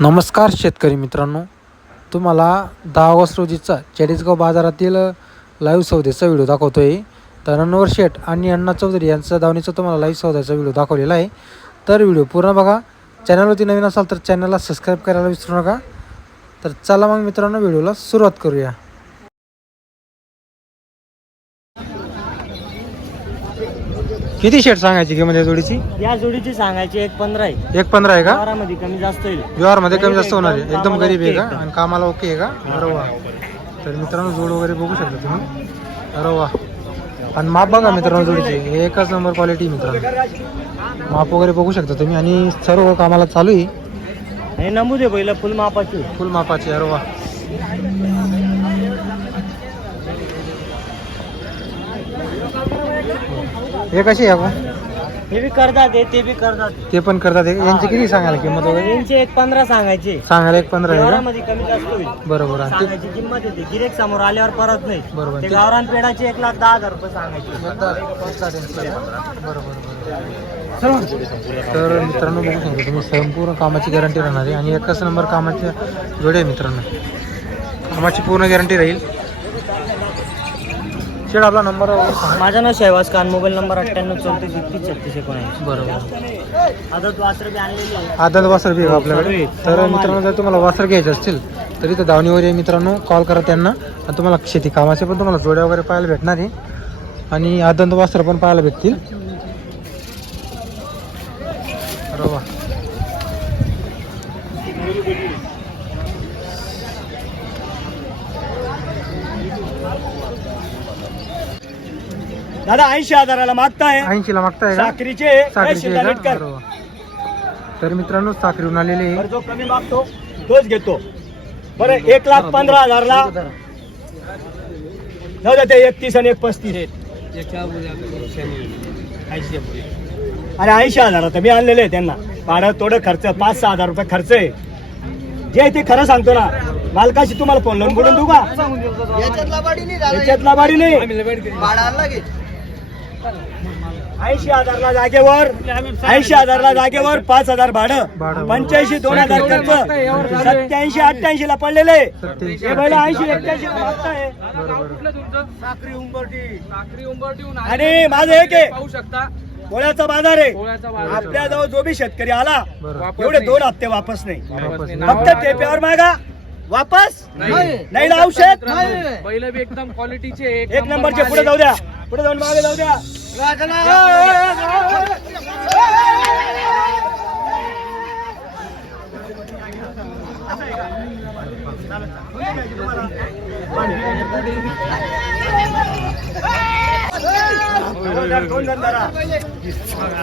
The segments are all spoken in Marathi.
नमस्कार शेतकरी मित्रांनो. तुम्हाला दहा ऑगस्ट रोजीचा चाळीसगाव बाजारातील लाईव्ह सौद्याचा व्हिडिओ दाखवतो आहे तर अनवर शेठ आणि अण्णा चौधरी यांचा धावणीचा तुम्हाला लाईव्ह सौद्याचा व्हिडिओ दाखवलेला आहे. तर व्हिडिओ पूर्ण बघा. चॅनलवरती नवीन असाल तर चॅनलला सबस्क्राईब करायला विसरू नका. तर चला मग मित्रांनो व्हिडिओला सुरुवात करूया. किती शेट सांगायची किंमत या जोडीची? या जोडीची सांगायची एक पंधरा आहे. एक पंधरा आहे का? मध्ये कमी जास्त होईल. व्यवहारमध्ये कमी जास्त होणार आहे. एकदम गरीब आहे का. आणि कामाला ओके आहे का? अरे वा तर मित्रांनो जोड वगैरे बघू शकता तुम्ही. अरे वा आणि माप बघा मित्रांनो जोडीचे. हे एकच नंबर क्वालिटी मित्रांनो. माप वगैरे बघू शकता तुम्ही. आणि सर्व कामाला चालू आहे. हे नमूद आहे पहिलं फुल मापाची. फुल मापाची अरे वा हे कशी आहे अगो हे बी करतात हे ते बी करतात. ते पण करतात. हे. यांची किती सांगायला किंमत वगैरे? यांचे एक पंधरा सांगायचे. सांगायला एक पंधरा आहे का? मध्ये कमी जास्त होईल. बरोबर. आणि ते सांगायची किंमत येते गिरेक समोर आल्यावर परत नाही. बरोबर. ते गावरान पेडाचे एक लाख दहा हजार रुपये सांगायचे. बरोबर तर मित्रांनो बघू शकता तुम्ही संपूर्ण कामाची गॅरंटी राहणार आहे. आणि एकच नंबर कामाच्या जोडे आहे मित्रांनो. कामाची पूर्ण गॅरंटी राहील. शेड आपला नंबर. माझं नाव शहवाज खान मोबाईल नंबर अठ्ठ्याण्णव चौतीस एकतीस छत्तीस एकोणऐंशी. बरोबर. आता तू वासर बी आणलेली आहे. आदत वासर बी आपल्याकडे. तर सर्व मित्रांनो जर तुम्हाला वासर घ्यायचे असतील तर इथं दावणीवर मित्रांनो कॉल करा त्यांना. आणि तुम्हाला शेती कामाचे पण तुम्हाला जोड्या वगैरे पाहायला भेटणार आहे. आणि आदंत वासर पण पाहायला भेटतील अरे वा दादा ऐंशी हजाराला मागताय. ऐंशीला मागताय का? साखरीचे. का. बरोबर. तर मित्रांनो साखरीहून आलेले आहे. जो कमी मागतो तोच घेतो. बरं एक लाख पंधरा हजारला. जाऊ द्या ते एकतीस आणि एक पस्तीस. आणि ऐंशी हजार आता मी आणलेले आहे त्यांना. भाडं थोडं खर्च पाच सहा हजार रुपये खर्च आहे. जे आहे ते खरं सांगतो ना मालकाशी तुम्हाला फोन लावून बोलून देऊ का? याच्यातला बाडी नाही ऐंशी हजारला जागेवर ऐंशी हजारला जागेवर पाच हजार भाडं. भाडं. पंच्याऐंशी दोन हजार खर्च. सत्याऐंशी अठ्ठ्याऐंशी ला पडलेले. हे बैल ऐंशी एक्क्याऐंशी आणि माझं एक आहे. पोळ्याचा बाजार आहे. आपल्या जवळ जो बी शेतकरी आला. एवढे दोन हप्ते वापस नाही. फक्त टेप्यावर मागा. वापस नाही. ना औषध बैल एकदम क्वालिटीचे एक नंबरचे पुढे जाऊ द्या. पुढे जाऊन मागे जाऊ द्या.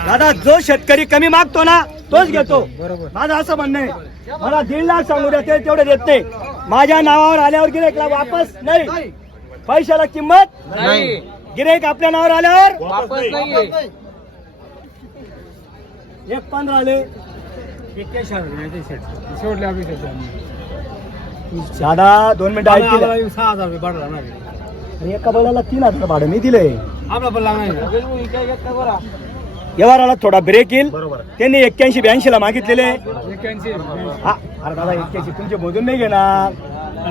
दादा जो शेतकरी कमी मागतो ना तोच घेतो. बरोबर माझं असं म्हणणं आहे. मला दीड लाख सांगू द्या ते तेवढे देत नाही. माझ्या नावावर आल्यावर गेले वापस नाही. पैशाला किंमत नाही. गिरेक आपल्या नावावर आल्यावर? एक पंधरा आले. सोडले आम्ही. दादा दोन मिनिटं सहा हजार रुपये भाडं लागणार आणि एका बैलाला तीन हजार भाडं मी दिलंय आपला पण लागणार व्यवहाराला थोडा ब्रेक येईल. त्यांनी एक्क्याऐंशी ब्याऐंशी ला मागितलेले. एक्क्याऐंशी. हा अरे दादा एक्क्याऐंशी. तुमचे मोजून नाही घेणार.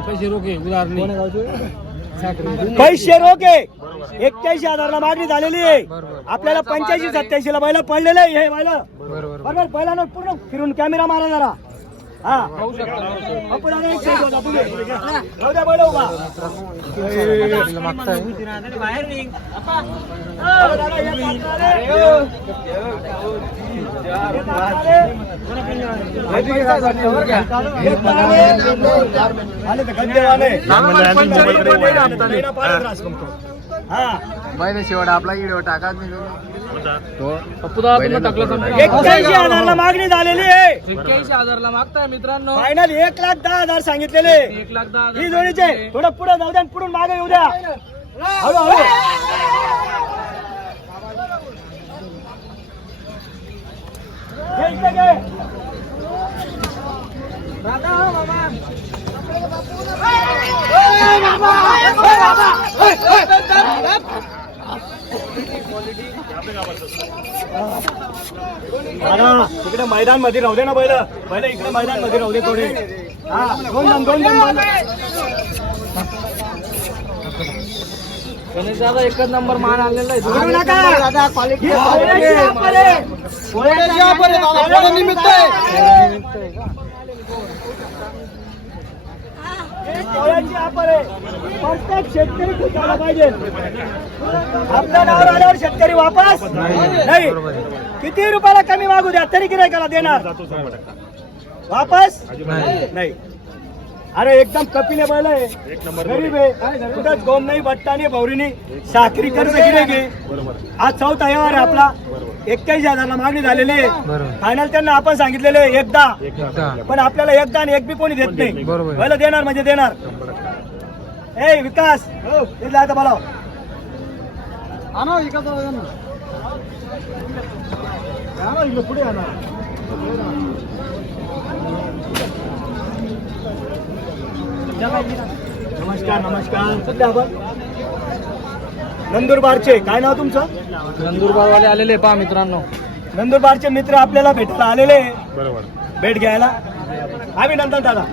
पैसे रोखे उधार नाही. पैसे रोखे. एक्क्याऐंशी हजारला मागणी झालेली आहे. आपल्याला पंच्याऐंशी सत्याऐंशी ला बैला पडलेले आहे हे बैला बरोबर बरोबर पहिला पूर्ण फिरून कॅमेरा मारा जरा हा आपण आता एक side होता, तुम्ही. जाऊ द्या बैल उभा. साखरीला मागताय अरे दादा, एक हात आले. एक हात आले. एक हात आले. आले तर गंजेवाले. महिना पाच त्रास करतो. हा पप्पूदा तुम्ही टाकलं समजा एक्क्याऐंशी हजारला मागणी झालेली आहे. एक्क्याऐंशी हजारला मागताय मित्रांनो. फायनल एक लाख दहा हजार सांगितलेले. एक लाख दहा हजार ही जोडीचे. थोडं पुढे जाऊ द्या पुढून मागे येऊ द्या. हळू हळू. घे इकडे घे. दादा तिकडे मैदानमध्ये राहू दे ना बैल. बैल इकडे मैदानमध्ये राहू दे थोडे. हा दोन जण दोन जण दोन गणेश दादा एकच नंबर मान आणलेला ही आहे. पोळ्याची. ही. प्रत्येक शेतकरी खुश झाला पाहिजे. आपल्या नावावर आल्यावर शेतकरी वापस? नाही. किती रुपयाला कमी मागू द्या तरी गिरायकाला देणार. वापस? नाही. अरे एकदम कपिले बैल आहे. गरीब आहे. कुठंच गोम नाही बट्टा नाही भौरी नाही साखरी कर्ज गिरे घे आज चौथा व्यवहार आहे आपला. एक्क्याऐंशी हजारला मागणी झालेली आहे. फायनल त्यांना आपण सांगितलेले आहे एकदा. पण आपल्याला एकदा आणि एक बी कोणी देत नाही. बैल देणार म्हणजे देणार. ए विकास. इथला आता बोलाव. पुढे नमस्कार नमस्कार. सध्या आपण नंदुरबारचे. काय नाव तुमचं? नंदुरबारवाले आलेले पहा मित्रांनो. नंदुरबारचे मित्र आपल्याला भेटायला आलेले. बरोबर. भेट घ्यायला. अभिनंदन दादा.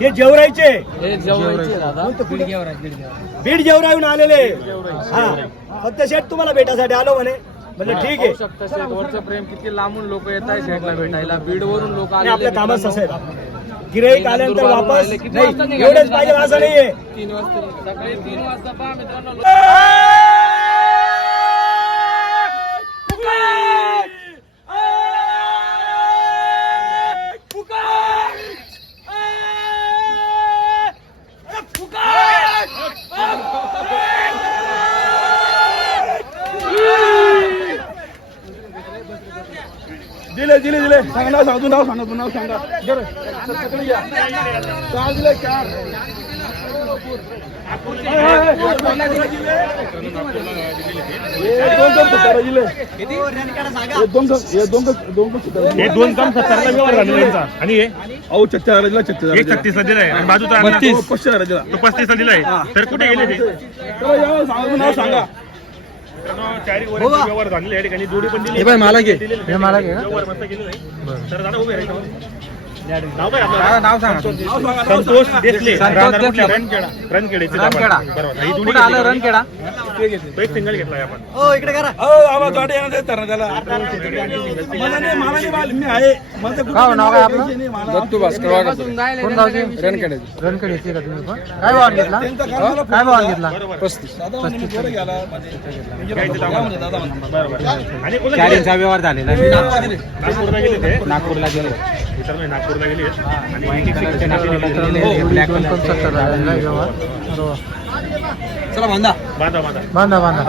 हे जेवरायचे हे बीड जेवराहून आलेले. हा. फक्त शेठ तुम्हाला भेटासाठी आलो म्हणे. म्हणजे ठीक आहे. शकता प्रेम किती लांबून लोक येत आहे शेटला भेटायला. बीड वरून लोक आपल्या कामात असं आहे गिराईक आल्यानंतर वापस नाही एवढंच पाहिजे असं नाहीये. तीन वाजता सकाळी तीन वाजता पहा मित्रांनो. दिले दिले दिले. सांगा नाव सांगा तू नाव सांगा. तू नाव सांगा. चार. चार हे दोन काम सत्तरला व्यवहार आणि हे? अहो छत्तीस एक छत्तीसला दिलाय आणि बाजूचा पस्तीस पस्तीसला दिलाय तर कुठे गेले ते? सांगा नाव व्यवहार झालेले आहे ठिकाणी जोडी पण दिली मला घे हे मला घे तर दादा उभे राहायचं नाव सांगा. संतोष देसले. राहणार कुठले? देसले. रणखेडा. रणखेडेचे रणखेडा. आपण. बरोबर. ही जोडी कुठं आलं घेतली. रणखेडा? तो एक सिंगल घेतलाय आपण. इकडे करा. अहो आवाज वाटे येणार ते तर त्याला. मला नाही मला नाही माल- मी आहे. मला ते काय नाव काय आपलं? पैसे नाही, मला- बसून जायला कोण गावचे रणखेडीचे. का तुम्ही पण? काय भावान घेतला? त्यांचा काम मला काय भावान घेतला? दादा म्हणे मी बरं गेला म्हणजे घ्यायचं दादा म्हणे, दादा म्हणे. बरोबर. आणि कोणाला गेले? व्यवहार झालेला नागपूरला गेले. ते नागपूरला गेले. हे नागपूरला गेले आणि बरोबर बांधा बांधा. बांधा बांधा.